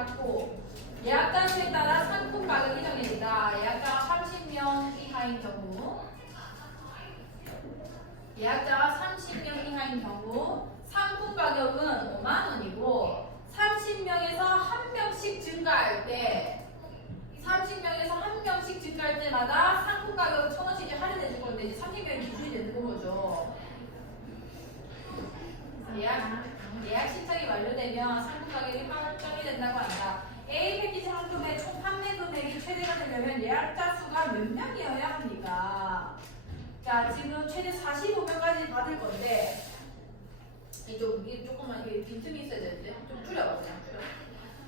같고 예약자 수에 따라 상품 가격이 정해진다. 예약자가 30명 이하인 경우 예약자가 30명 이하인 경우 상품 가격은 5만원이고 30명에서 한명씩 증가할 때 30명에서 한명씩 증가할 때마다 상품 가격 1,000원씩 할인해 줄 건데 이제 30명이 기준이 되는 거죠. 예약 예약 신청이 완료되면 상품 가격이 확정이 된다고 한다. A 패키지 상품의 총 판매 금액이 최대가 되려면 예약자 수가 몇 명이어야 합니까? 자, 지금 최대 45명까지 받을 건데 이쪽 이게 조금만 이게 빈틈이 있어야 되는데 좀 줄여봐 그냥 줄여.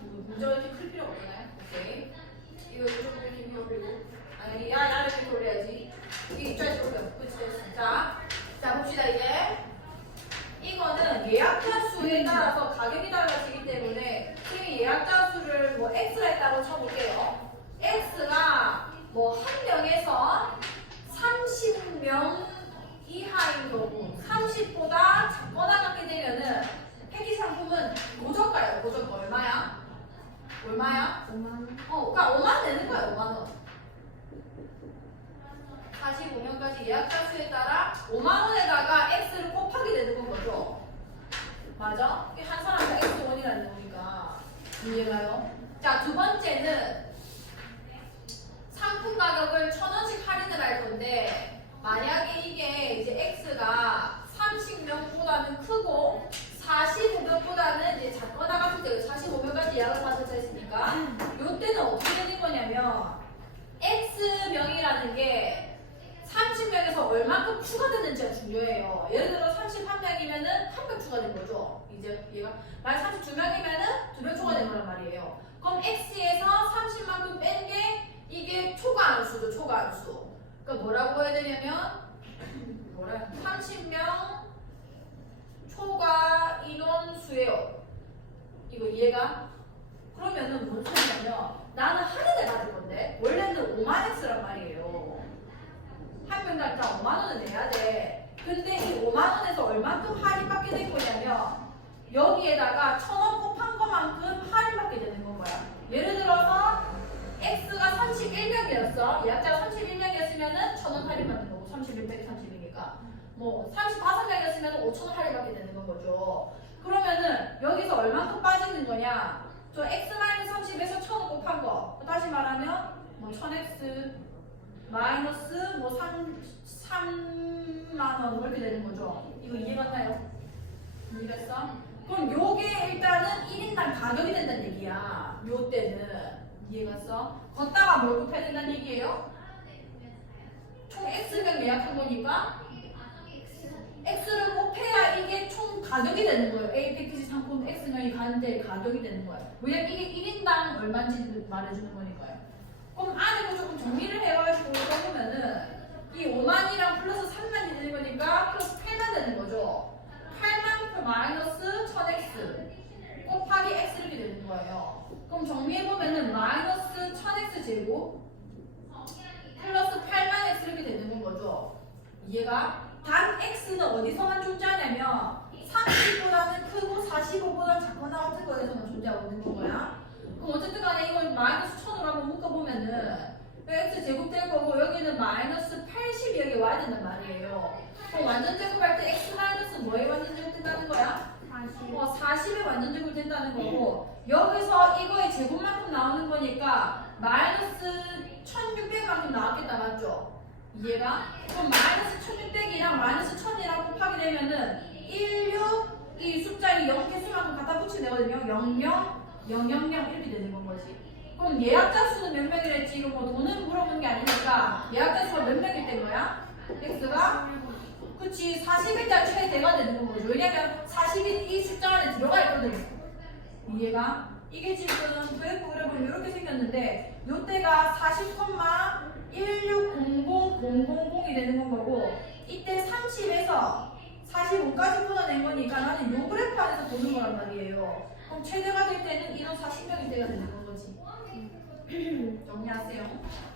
문제가 이렇게 클 필요가 없잖아요. 오케이. 이거 조금 이렇게 위로 올리고 아니 야 야를 이렇게 올려야지. 이게 입자에서 올려. 그치 됐어. 자, 자 봅시다 이제. 이거는 예약자 수에 따라서 가격이 달라지기 때문에 선생님이 예약자 수를 뭐 X라 했다고 쳐볼게요. X가 뭐 한 명에서 30명 이하인 경우 30보다 작거나 같게 되면은 패키지 상품은 고저가예요. 고저가 얼마야? 얼마야? 5만 어, 그러니까 5만 원 내는 거야, 5만 원. 45명까지 예약자 수에 따라 5만 원에다가 X를 곱하게 되는 거죠. 맞아? 한 사람당 X 원이라는 거니까. 이해가요? 자, 두 번째는 상품 가격을 천 원씩 할인을 할 건데 만약에 이게 이제 X가 30명보다는 크고 45명보다는 이제 작거나 같을 때 45명까지 예약을 받았다 했으니까 이때는 어떻게 되는 거냐면 X명이라는 게 30명에서 얼마큼 추가되는지가 중요해요. 예를 들어 31명이면은 한 명 추가된 거죠. 이제 얘가 만약 32명이면은 두 명 추가된 거란 말이에요. 그럼 X에서 30만큼 뺀 게 이게 초과함수죠, 초과함수. 그러니까 뭐라고 해야 되냐면 뭐라 30명 초과 인원 수예요. 이거 이해가? 그러면은 뭔 소리냐면 나는 할인을 받을 건데 원래는 5만 X란 말이에요. 한 명당 다 5만 원을 내야 돼. 근데 이 5만 원에서 얼만큼 할인받게 된 거냐면 여기에다가 천원 곱한 것만큼 할인받게 되는 건 거야. 예를 들어서 X가 31명이었어. 예약자가 31명이었으면은 천원 할인받는 거고 31 빼기 30이니까 뭐 35명이었으면 5천 원 할인받게 되는 건 거죠. 그러면은 여기서 얼만큼 빠지는 거냐? 저 X-30에서 1000원 곱한 거. 다시 말하면 뭐 1000X 마이너스 뭐 3, 3만 원 이렇게 되는 거죠. 이거 이해갔나요? 이해갔어? 그럼 요게 일단은 1인당 가격이 된다는 얘기야. 요 때는 이해갔어? 걷다가 뭘 곱해야 된다는 얘기예요? 총 X명 예약한 거니까 X를 곱해야 이게 총 가격이 되는 거예요. A 패키지 상품 X명이 가는데 가격이 되는 거예요. 왜냐면 이게 1인당 얼마인지 말해주는 거니까요. 그럼 안에 거 조금 정리를 해가지고 써보면은 이 5만이랑 플러스 3만이 되는 거니까 플러스 8만 되는 거죠. 8만 그 마이너스 1000x 곱하기 x 이렇게 되는 거예요. 그럼 정리해보면은 마이너스 1000x 제곱 플러스 8만 x 이렇게 되는 건 거죠. 이해가? 단 x는 어디서만 존재하냐면 30보다는 크고 45보다 작거나 같은 거에서만 존재하고 있는 거야. 그럼 어쨌든 간에 이걸 마이너스 1000으로 한번 묶어보면은 x 제곱 될 거고 여기는 마이너스 80이 여기 와야 된단 말이에요. 그럼 완전 제곱할 때 x 마이너스 뭐에 완전 제곱 된다는 거야? 40 어, 40에 완전 제곱 된다는 거고 여기서 이거의 제곱만큼 나오는 거니까 마이너스 1600만큼 나왔겠다 맞죠? 이해가? 그럼 마이너스 1600이랑 마이너스 1000이랑 곱하게 되면은 16, 이 숫자 이 0 개수만큼 갖다 붙이면 되거든요 00, 000 이렇게 되는 건 거지 그럼 예약자 수는 몇 명이랬지? 이거 뭐 돈을 물어보는 게 아니니까 예약자 수가 몇 명일 때 거야? x가 그치 40일자 최대가 되는 거죠 왜냐면 40이 이 숫자 안에 들어가 있거든 이해가? 이게 지금 도입부 그래보면 이렇게 생겼는데 요때가 40,1600000이 되는 건 거고 이때 30에서 45까지 끊어낸 거니까 나는 요 그래프 안에서 보는 거란 말이에요 그럼 최대가 될 때는 이런 40명일 때가 되는 건 거지 정리하세요